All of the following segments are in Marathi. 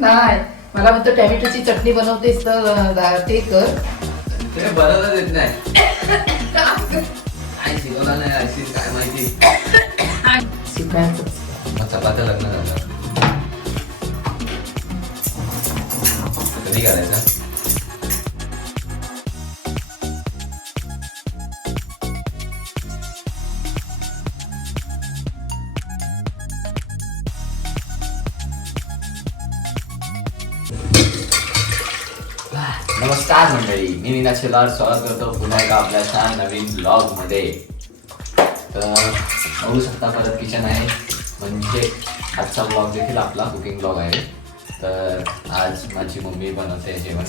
नाही, मला म्हणतो टॅमॅटोची चटणी बनवतेस तर ते कर. ते बनवता येत नाही. काय शिकवला नाही अशी काय माहिती. शिकायचं. मग चपात्या लग्न झालं कधी करायचं. नमस्कार मंडळी, मी मीनाक्षी लाड स्वागत करतो पुन्हा एका आपल्या छान नवीन ब्लॉग मध्ये. तर बघू शकता परत किचन आहे, म्हणजे आजचा ब्लॉग देखील आपला कुकिंग ब्लॉग आहे. तर आज माझी मम्मी बनवते जेवण.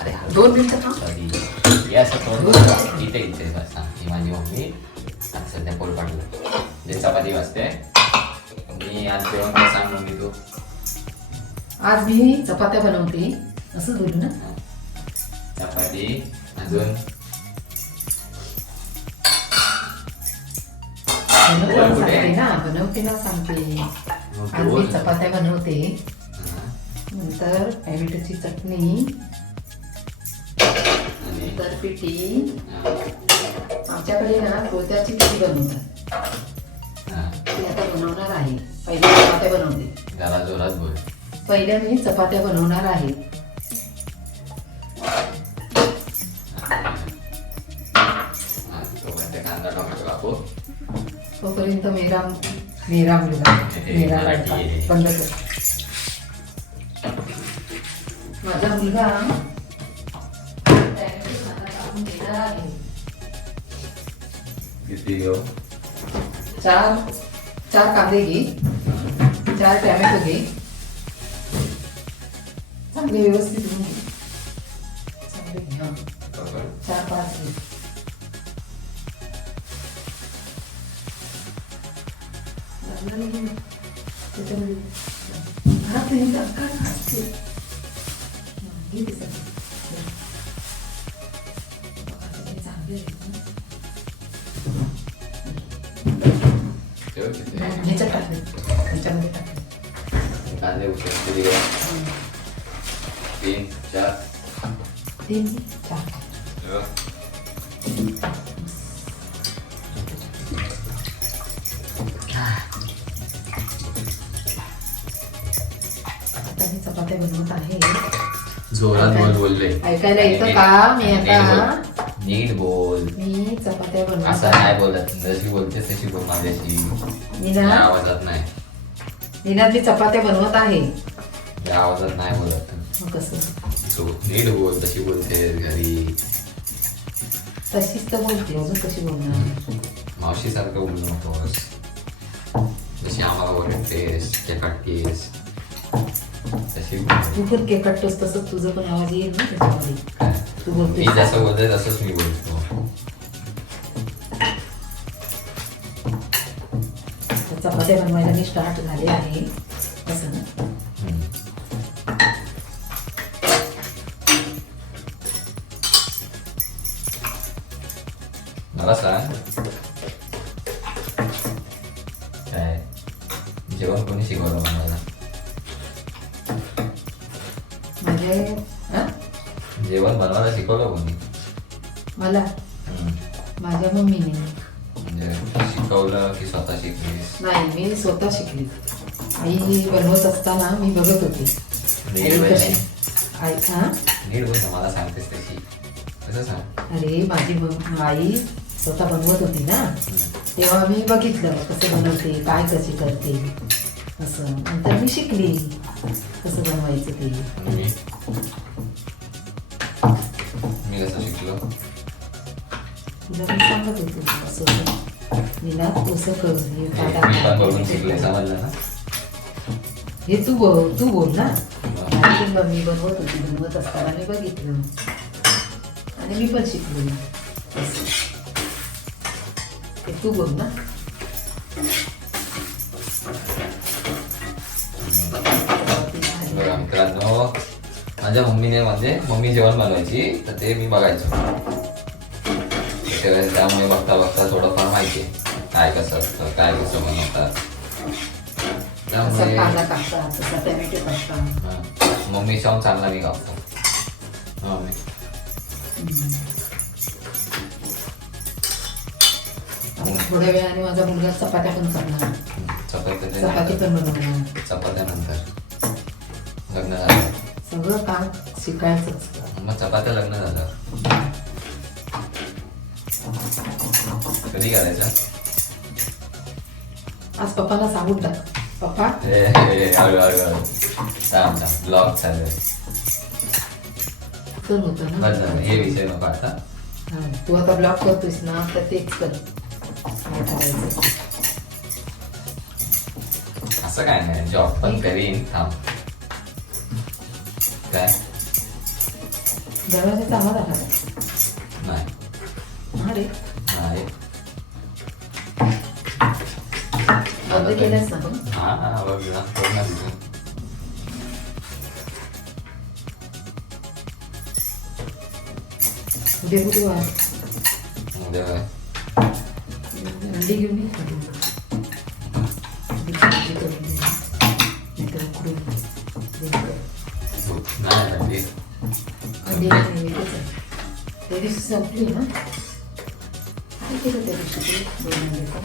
अरे 2 मिनिटं सॉरी या सगळं इथे बसा. ही माझी मम्मी आज सध्या पोल पाठवलं जे चपाती वाजते. मी आज जेवण काय सांग मम्मी तू. आज मी चपात्या बनवते असं बोलू ना. चपाती अजून बनवते ना सांगते. आज मी चपात्या बनवते, नंतर टॅमॅटोची चटणी, नंतर पिठी. आमच्याकडे ना कोळत्याची पिठी बनवतात, ती आता बनवणार आहे. पहिले चपात्या बनवते. जरा जोरात बोल. पहिल्या मी चपात्या बनवणार आहे. कांदा टोमॅटो कापू. तोपर्यंत मेरा मुलगा मेरा लडका बंद कर. माझा मुलगा किती घेऊ. 4 कांदे घे, 4 टॅमॅटो घे, चांगले व्यवस्थित धुवून घे. चांगले घे. 4-5 घे. ह्याच्यात टाकले, ह्याच्यामध्ये टाकले. कांदे उचल किती घ्या. 3-4 3-4. चपात्या बनवत आहे. जोरात बोल. बोलले ऐकायला येतं का. मी आता नीट बोल. मी चपात्या असं बनवत नाही बोलत. जशी बोलते तशी बोल माझ्याशी. मी त्या ना आवाजात नाही. मी चपात्या बनवत आहे. त्या आवाजात नाही बोलत. मग कसं नीट बोल. तशी बोलते घरी. तशीच तर बोलते, अजून कशी बोलणार. मावशी सारखं बोलू नकोस. जशी आम्हाला बोलतेस ते काटतेस तशी बोल. तू पण केक काटतोस तसं तुझं पण आवाज येईल ना त्याच्यामध्ये. तू बोलते मी जसं बोलते तसंच मी बोलतो. चपात्या बनवायला मी स्टार्ट झाले आहे असं ना. मला सांग काय जेवण कोणी शिकवलं बनवायला. माझे जेवण बनवायला शिकवलं कोणी. मला माझ्या मम्मीने. म्हणजे शिकवलं की स्वतः शिकलीस. नाही, मी स्वतः शिकली. आई बनवत असताना मी बघत होती. नीट बोल. आई नीट बोल ना. मला सांगतेस तशी कसं सांग. अरे माझी आई स्वतः बनवत होती ना, तेव्हा मी बघितलं कसं बनवते, काय कशी करते असं. नंतर मी शिकली कसं बनवायचं ते. मी कसं शिकलो. तुला मी सांगत होतो असं मीना असं कर. मी पण बघून शिकले समजलं ना. हे तू बोल ना. मी बनवत असताना मी बघितलं आणि मी पण शिकलो असं. तू बोल ना. मित्रांनो, माझ्या मम्मीने म्हणजे मम्मी जेवण बनवायची तर ते मी बघायचो. त्यामुळे बघता बघता थोडंफार माहिती आहे काय कसं असतं, काय कसं बनवतात. त्यामुळे कांदा टाकतात, टॅमॅटो टाकतात. मम्मी चावून चांगला मी कापतो. मम्मी थोड्या वेळाने माझा मुलगा चपात्या पण करणार, चपाती पण बनवणार. चपात्यानंतर लग्न झालं. सगळं काम शिकायचं असतं. मग चपात्या लग्न झालं कधी करायचं? आज पप्पाला सांगून टाक. पप्पा ब्लॉग चालू आहे. तर होतं ना. बरं झालं, हे विषय नको आता. हा, तू आता ब्लॉग करतोयस ना तर तेच कर. काय करायचं? असं काय नाही, जॉब पण करीन. थांब काय दरवाजाचा आवाज आला का? नाही हा रे, नाही. बंद केलंस ना पण? हा बघ ना, बघ ना तुझं. उद्या बुधवार, उद्या काय? अंडी घेऊन ये. अंडी भाजी करून दे. नाहीतर उकडून दे. नाही अंडी. अंडी नाही एकच आहे. त्या दिवशी संपली ना. काय केलं त्या दिवशी ते 2 अंड्याचं?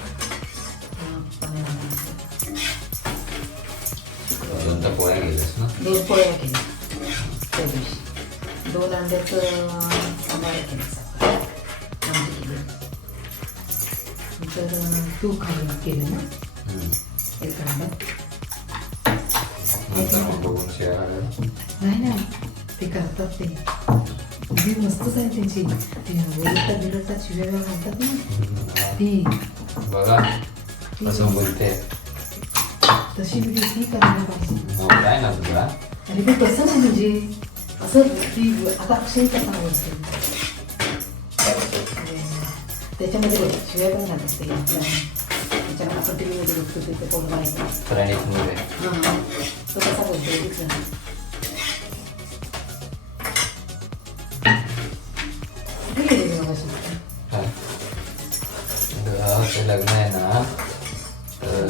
दोन तर पोळ्या गेलेस ना. 2 पोळ्या केल्या त्या दिवशी. 2 अंड्याचं आंबाळा केलं सकाळी. आमटी केली. नंतर तू खाली केलं ना एक अंडा. नंतर मग बघून शेअर आलं. नाही ते करतात ते. ती मस्तच आहे त्यांची. ती ओरडतात शिव्या घालतात ना ती. बघा असं बोलते. तशी व्हिडिओ ती करायला पाहिजे. काय ना तुला. आणि ते कसं नाही म्हणजे असं ती आता अक्षय कसा आवडते त्याच्यामध्ये बघ शिवाय पण घालत ते त्याच्यामध्ये आपण टी व्हीमध्ये बघतो तिथे कोण माहिती. प्रणित मुले. हां तो कसा बोलतोय तिथलं. कुठे गेले मग अशी? ते लग्न आहे ना, तर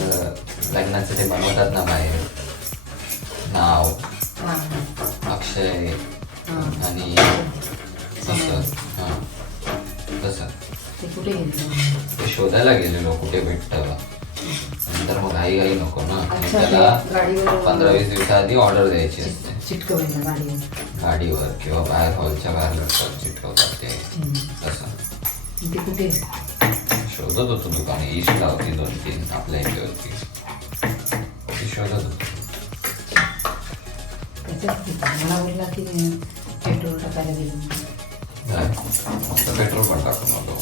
लग्नाचं ते बनवतात ना बाहेर नाव हां अक्षय हां आणि तसं. हां तसं ते कुठे गेले? ते शोधायला गेलेलो कुठे भेटतं. नंतर मग घाई नको ना. अच्छा, त्याला ते गाडीवर 15-20 दिवसाआधी ऑर्डर द्यायची असते. चिटकवायला गाडीवर. गाडीवर किंवा बाहेर हॉलच्या बाहेर लटकवून चिटकवतात ते. तसं ते कुठे? शोधत होतो दुकाने. ईस्टला होती 2-3 आपल्या इथे होती. ती शोधत होतो. त्याच्यात मला बोलला की पेट्रोल टाकायला गेलो. फक्त पेट्रोल पण टाकून होतो.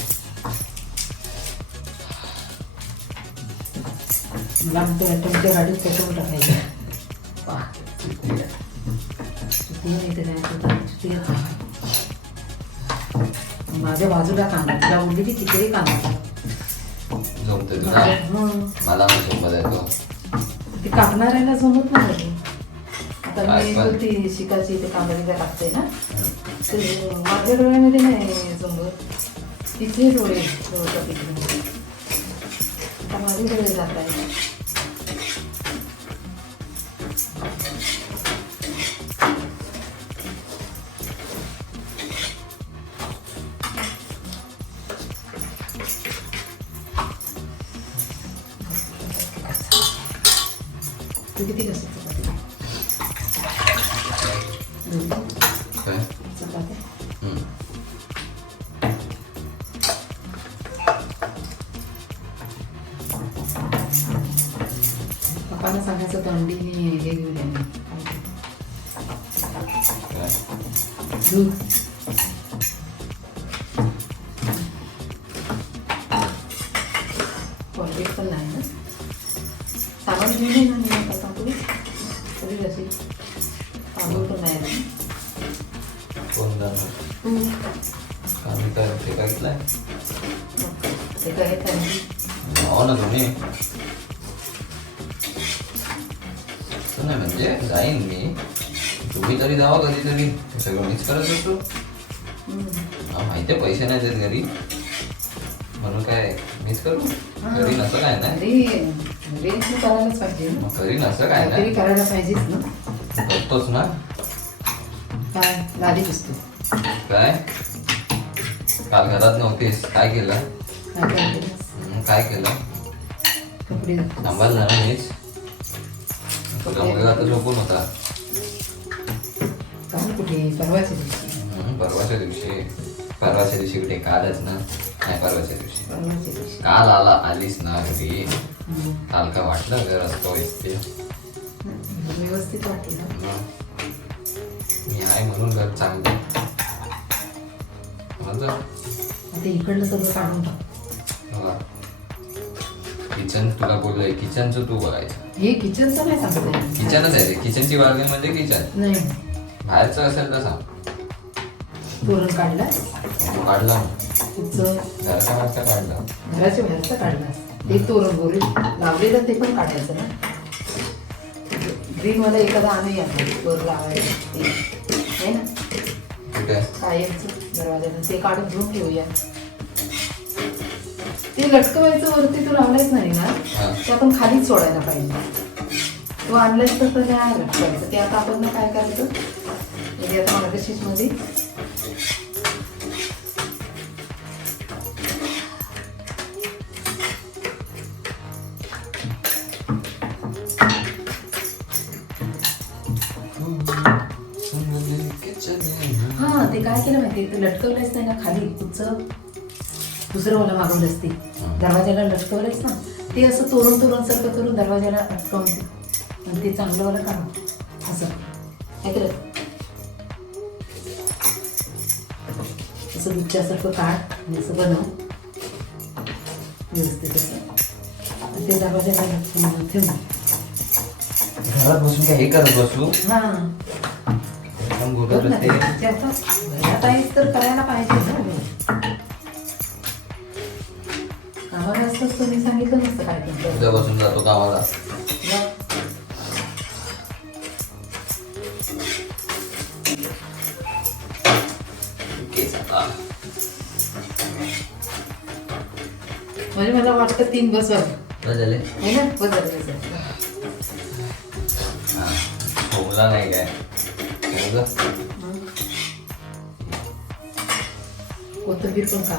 मला म्हणतो तुमच्या गाडीत पेट्रोल टाकायचं. चुकी नाही तर नाही चुकी माझ्या बाजूला कांदा तुला बोलली की तिकडे कांदा जमते तुला. मला पण जमत येतो. ते कापणाऱ्याला जमत नाही. आता काय मी पण? बोलते शिकायची ते कांदा बिंदा टाकते ना तर माझ्या डोळ्यामध्ये नाही जमत. तिथे डोळे होतात तिकडे. आता माझे डोळे जात आहे. तू किती कसं चपाती? काय? चपाती पप्पाला सांगायचं तंडीने हे घेऊन ये. काय? दूध. क्वालिटी पण नाही ना. सामान घेऊन ये ना मी आता सांगतो तरी कशी तांदूळ पण नाही ना. कोण जाणार? तू आम्ही काय ते काय घेतलंय? ते काय तंडी हो ना तुम्ही. असं नाही म्हणजे जाईन मी. तुम्ही तरी जावा कधीतरी. ते सगळं मिक्स करत असतो. माहिती आहे पैसे नाही देत घरी म्हणून काय मिस करू. घरी नसं काय नाही. घरी करायलाच पाहिजे ना. मग घरी नसं काय काहीतरी नाही. करायला पाहिजेच ना. करतोच ना. काय लादी पुसतो. काय काल घरात नव्हतीस, काय केलं? काय करतेस? काय केलं? कपडे सांभाळ ना मीच. तुझा मुलगा तर झोपून होता. काम कुठे परवाच्या दिवशी. परवाच्या दिवशी कुठे? कालच ना. नाही, परवाच्या दिवशी. परवाच्या दिवशी काल आलीस ना घरी. काल का वाटलं घर असतो इथे? व्यवस्थित वाटलं. मी आहे म्हणून घर चांगलं माझं. आता इकडलं सगळं काढून टाक. किचन तुला बोललोय, किचनचं तू बघायचं. हे किचनचं नाही सांगत. किचनच आहे ते. किचनची बार्गेन म्हणजे किचन. नाही बाहेरचं असेल तर सांग. तोरण काढलं काढलं तुझं घराच्या बाहेरचं काढलं. घराच्या बाहेरचं काढलास. ते तोरण बोरी लावलेलं ते पण काढायचं ना. ग्रीन मला एखादा आणूया वर लावायला ते आहे ना कुठे? कायमचं दरवाजानं ते काढून घेऊन ठेवूया. ते लटकवायचं वरती तू लावलायच नाही ना, ते आपण खालीच सोडायला पाहिजे. तू आणलायस तर ते नाही लटकवायचं. ते आता आपण काय करायचं म्हणजे आता मार्गशीर्ष मध्ये हा ते काय केलं माहिती तू लटकवलंयच नाही ना खाली तुझं दुसरं मला मागवलंच ते दरवाजाला लटकवलंयच ना, ते असं तोरण सारखं करून दरवाजाला अटकावून ते आणि ते चांगलं मला काढू असं काय केलं असं दुसऱ्यासारखं काढ आणि असं बनव व्यवस्थित असं आणि ते दरवाजाला ठेवून घरात बसून काय हे करत बसू? हा एकदम गोडं ना ते. ते आता घरात आहेस तर करायला पाहिजे ना. कामाला असतंच तुम्ही सांगितलं नसतं काय तुमचं. उद्या बसून जातो गावाला. केस आता. म्हणजे मला वाटतं 3 बस वाजले काय झाले? आहे ना बस झाले. झोपला नाही काय? झोपला? कोथिंबीर पण खा.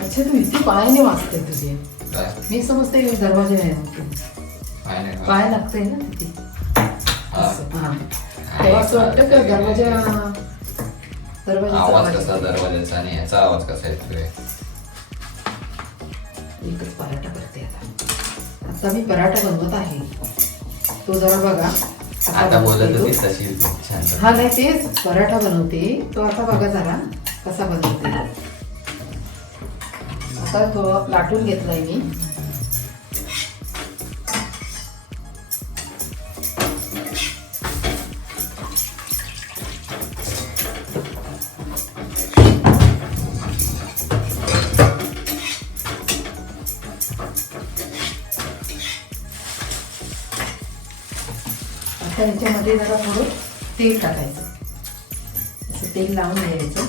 अच्छा तू इतकी पायाने वाचते तुझे. काय? मी समजते दरवाजे नाही काय नाही का? पाय लागते ना तिथे हा. असं, हा. तेव्हा असं वाटतं का दरवाजाचा आवाज कसा दरवाजाचा आणि ह्याचा आवाज कसा येतोय? एकच पराठा करते आता. आता मी पराठा बनवत आहे. तो जरा बघा कसा आता बनवते बोलत तो. होती तशी छान. हा नाही तेच पराठा बनवते तो. आता बघा जरा कसा बनवते. आता तो लाटून घेतलाय मी. आता याच्यामध्ये जरा थोडं तेल टाकायचं. असं तेल लावून घ्यायचं.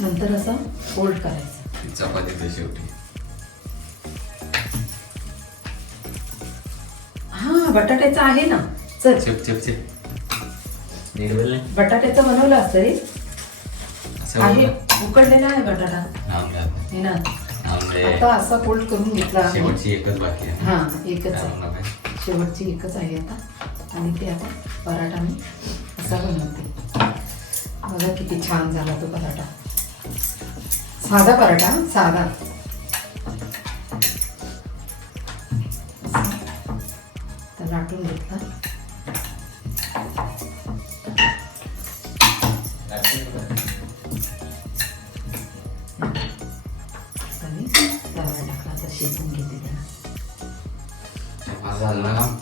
नंतर असं फोल्ड करायचं. चपातीच्या शेवटी. हा बटाट्याचं आहे ना. चल चिप चिप चिप. नीट बोलले. बटाट्याचं बनवलं असतं रे. असं आहे बोललं. उकडलेला आहे बटाटा आमच्या- हे ना. आमच्या आता असा फोल्ड करून घेतला आम्ही. शेवटची एकच बाकी आहे. हा एकच काय आहे. म्हणणार काय? शेवटची एकच आहे आता. आणि ते आता पराठा मी असा बनवते. बघा किती छान झाला तो पराठा. साधा पराठा साधा. तर लाटून घेतला. आणि तवा टाकला. आता शिजवून घेते त्याला. माझं झालं ना काम?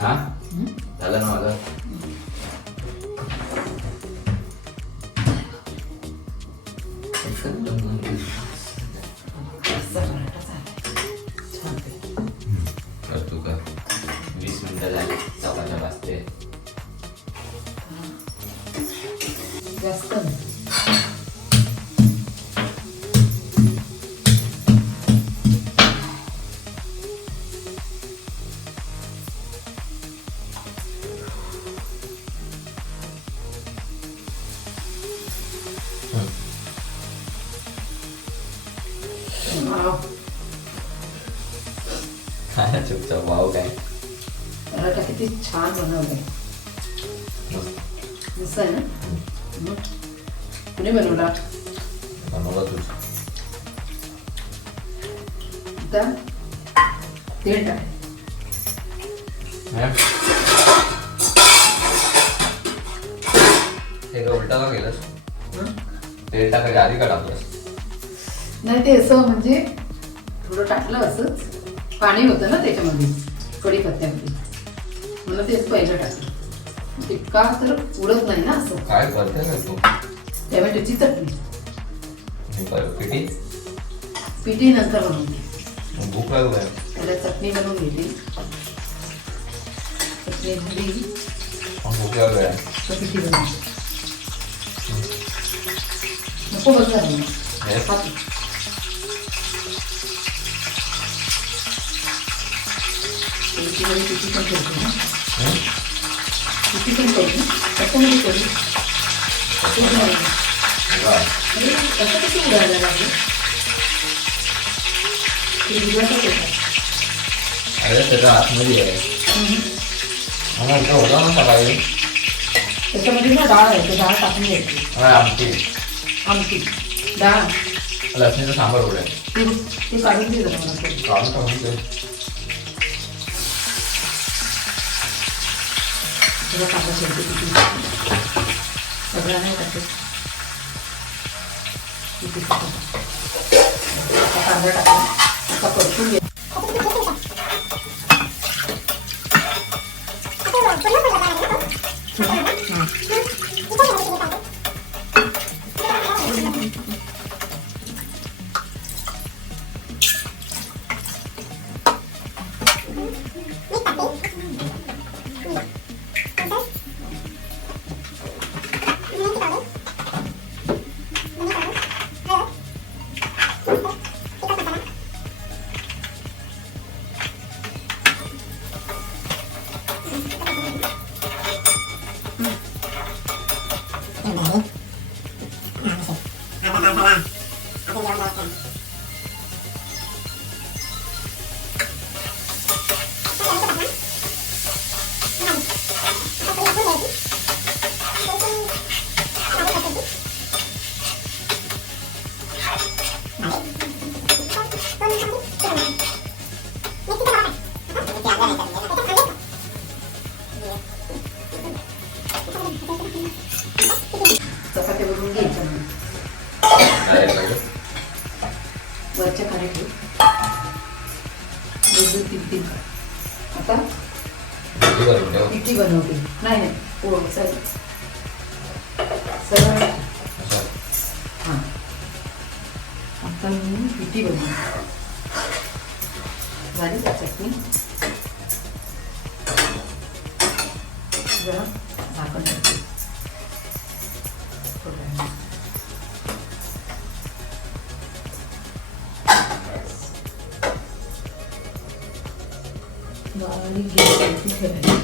हा झालं ना माझं? असा पराठा झाला. छान पैकी. करतो कर. 20 मिनिटं झाली. चपात्या भाजते. जास्त नाही. वाव. काय चुपचाप वाव काय पराठा किती छान बनवलाय. मस्त. मस्त आहे ना. कुणी बनवला? बनवला तुझ आता तेल टाक. हे का उलटा का केलंस? हं? तेल टाकायच्या आधी का टाकलंस? नाही ते असं म्हणजे थोडं टाकलं असंच. पाणी होतं ना त्याच्यामध्ये कढीपत्त्यामध्ये, म्हणून तेच पहिलं टाकलं. ते का तर उडत नाही ना असं. काय करते का तू? टॅमॅटोची चटणी. पिठी पिठी नंतर बनवली. भूक लागू काय? त्याला चटणी बनवून घेतली. चटणी झाली भूक लागू काय? तर पिठी बनवली. नको बघ झालं पिठी पण ठेवते ना. पिठी पण ठेवली त्याच्यामध्ये करू. असं कसं उडायला लागलं? ते बिघडतच होतं. अरे त्याच्या आतमध्ये आहे. मला इथं होता ना सकाळी. त्याच्यामध्ये ना डाळ आहे. ते डाळ टाकून घ्यायची. आमटी डाळ लसणीचं सांबार उडे ते काढून दिलं मला. काढून टाकून ते तुला टाकायचं होतं किती सगळं नाही टाकत. किती कांदा टाकला आता परतून घे. चपात्या बनवून घ्यायच्या वरच्या खाली ठेव. 2-3 आता पिठी बनवते. नाही हो सरळ सरळ. हां आता मी पिठी बनवते. झाली का चटणी? जरा झाकण ठेवते. बारीक गॅसवरती ठेवायची.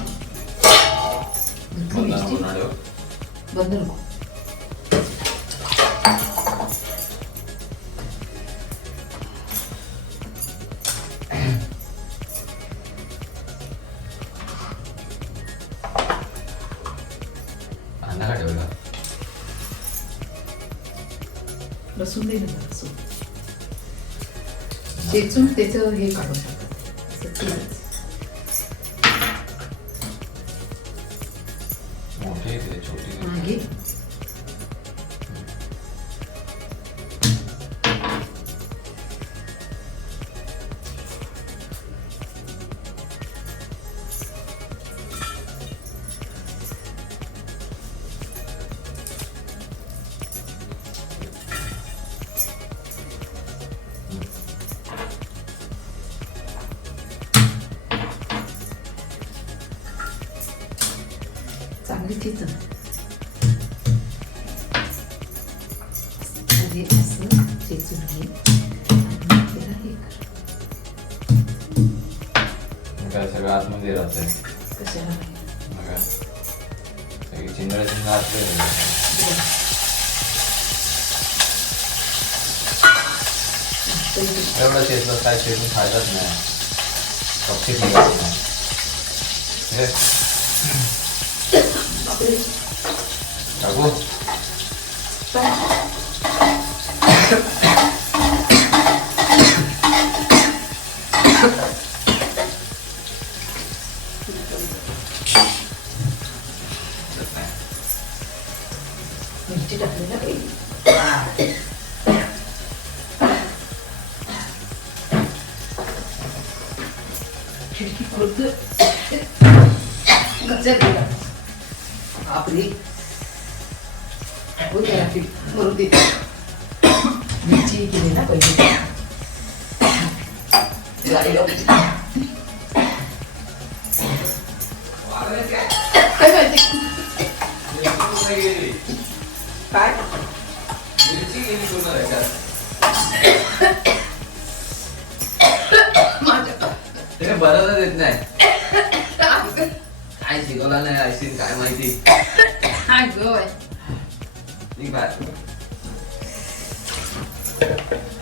बंद नको. कांदा का ठेवला? लसूण दे ना लसूण चेचून त्याचं हे काढू शकतात. मोठी छोटी मागे चांगली चेचून म्हणजे असं चेचून घे. त्याला हे कर. काय सगळं आतमध्ये राहतंय. कशाला बघा सगळी चिंगडा चिंगडा असले. तरी एवढं शेतलं काय शेतून फायदाच नाही. पक्षी निघायचं नाही. हे बापरे. टाकू काय? मिरची टाकली ना काही. खिडकी खोलत गच्च्यात गेला. बापरे. हो त्याला मरू दे. मिरची केली ना पहिले. गाडी लावली. काय माहिती काय ते बरं देत नाही. काय शिकवला नाही आयसीन काय माहिती.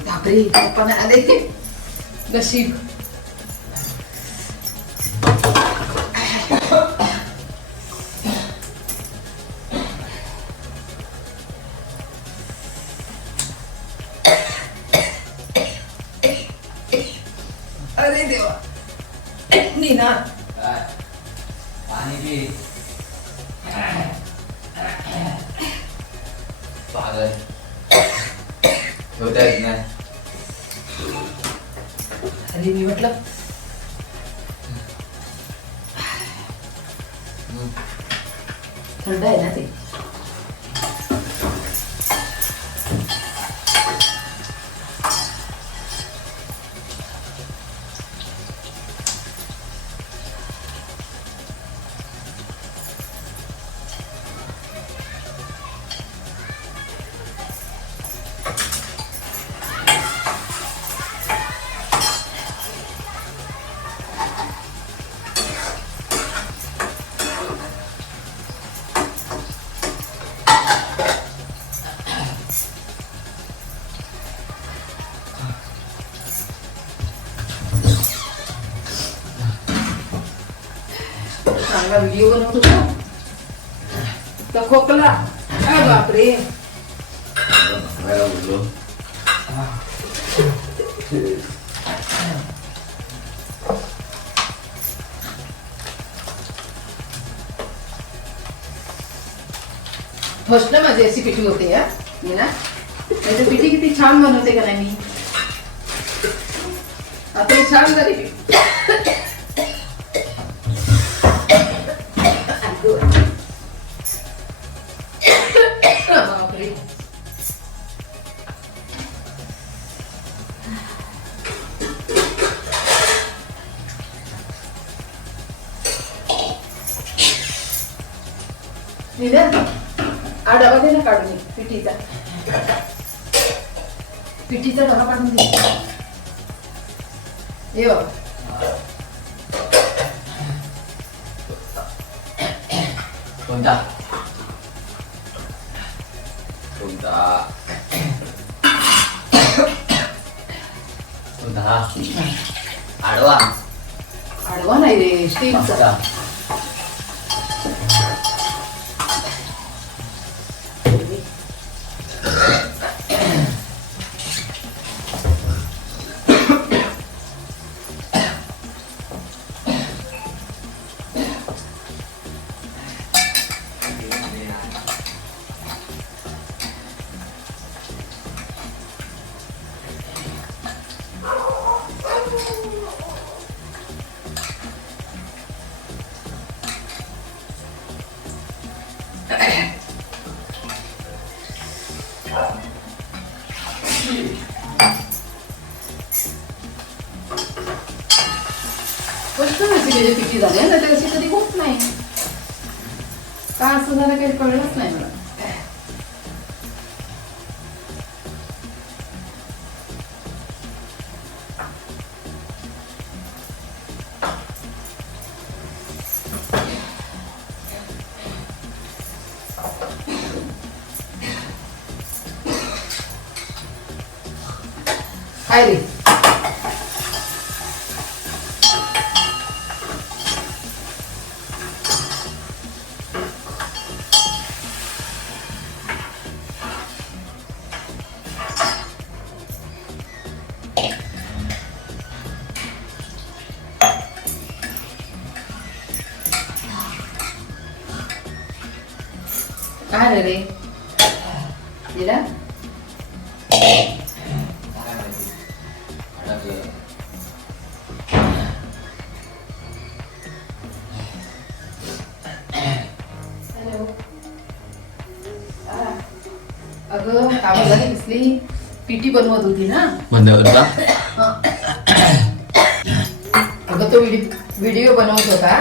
बापरे पप्पाने आले नशीब. अरे देवा. नीना पाणी घे. पागल ठेवता येत नाही. अरे मी म्हटलं थंड आहे ना ते. चांगला व्हिडिओ बनवतो का खोकला. काय बापरे. बोललो फर्स्ट माझी अशी पिठी होते या मी ना. त्याची पिठी किती छान बनवते का नाही मी. आता ही छान झाली पिठी. बापरे. हा डबा दे ना काढून पिठीचा. पिठीचा डबा काढून दे. ये बाबा. कोणता कोणता कोणता आडवा. आडवा नाही रे स्टीलचा. त्याची पिठी झाली ना तर अशी कधी होत नाही. का असं झालं काही कळलंच नाही मला. काय रे झालं रे दिला काय माहिती अडकलं. हॅलो अगं कामं झाली दिसली पीटी बनवत होती ना बंद करता. अगं तो व्हिडिओ बनवत होता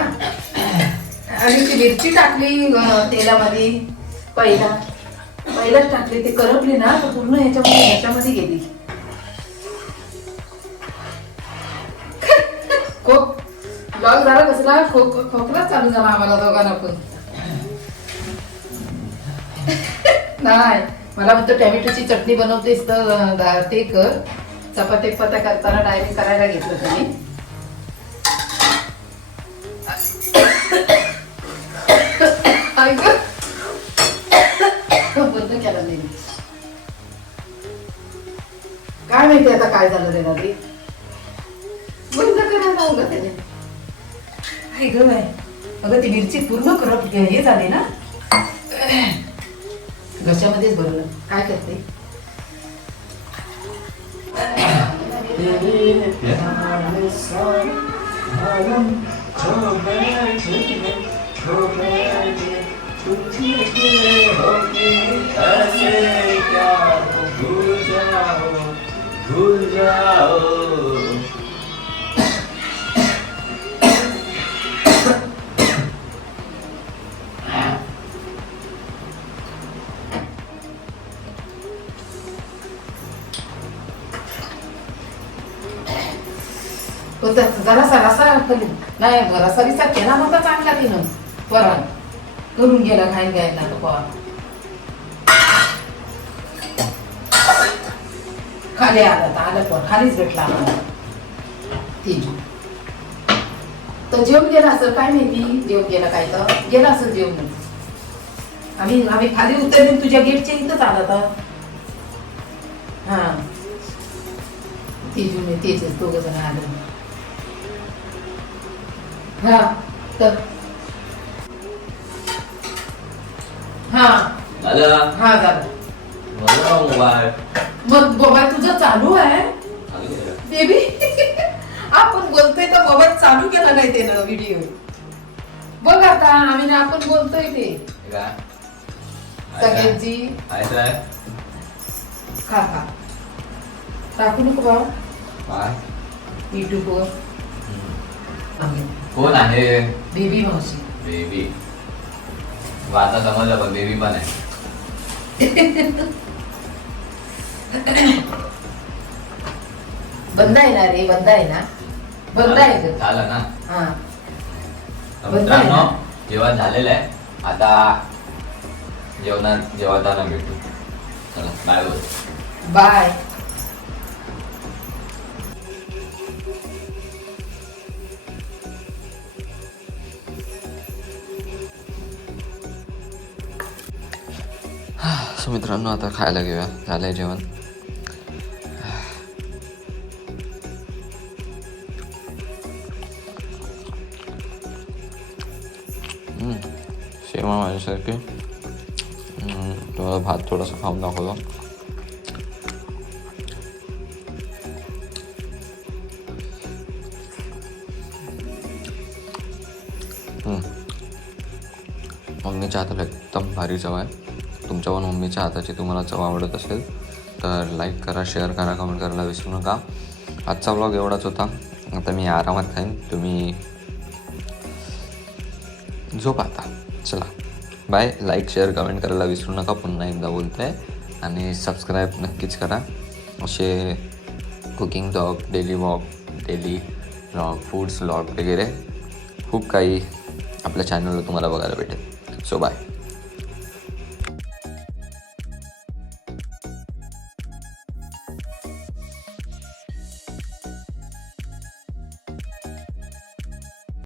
आणि ती मिरची टाकली तेलामध्ये पहिलाच टाकली ते करपली ना तर पूर्ण ह्याच्यामध्ये गेली खूप ब्लॉग झाला कसला खोकलाच चालू झाला आम्हाला दोघांना पण नाही मला म्हणतो टॅमॅटोची चटणी बनवतेस तर ते कर चपात्या करताना डायरेक्ट करायला घेतलं तुम्ही बंद केला नाही काय माहिती आता काय झालं त्याला ते बंद करायला होगा त्याने काय ग बाय अगं ती मिरची पूर्ण करप हे झाली ना घशामध्येच भरलं काय करते भूल जाओ. जरासा रसा नाही रसा रिसा केला नव्हता चांगला तिनं परत करून गेला खाईन घ्यायला तो पवा खाली आलं पण खालीच भेटला आम्हाला तेजू तर जेवण गेला असेल काय माहिती जेवण गेला काय तर गेला असेल जेवण आम्ही खाली उतरले तुझ्या गेटच्या इथंच आला तर हा तेजूने तेजच दोघ जण आलं हा तर हा झालं हा झालं मोबाईल मग मोबाईल तुझा चालू आहे बेबी आपण बोलतोय तर मोबाईल चालू केला नाही ते ना व्हिडिओ बघ आता आम्ही ना आपण बोलतोय ते सगळ्यांची खा टाकू नको बा युट्यूब वर कोण आहे बेबी मावशी बेबी आता समजलं पण बेबी पण आहे बंद आहे ना रे बंद आहे ना बंद आहे झालं ना हा मित्रांनो जेवण झालेलं आहे आता जेवताना भेटू चला बाय बाय सो मित्रांनो आता खायला घेऊया झालंय जेवण शेमा माझ्यासारखे तुम्हाला भात थोडासा खाऊन दाखवतो मम्मीच्या हाताला एकदम भारी चव आहे तुमच्या पण मम्मीच्या हाताची तुम्हाला चव आवडत असेल तर लाईक करा शेअर करा कमेंट करायला विसरू नका आजचा व्लॉग एवढाच होता आता मी आरामात खाईन तुम्ही झोप आता चला बाय लाईक शेअर कमेंट करायला विसरू नका पुन्हा एकदा बोलतो आहे आणि सबस्क्राईब नक्कीच करा असे cooking vlog daily vlog foods vlog वगैरे खूप काही आपल्या चॅनलवर तुम्हाला बघायला भेटेल सो बाय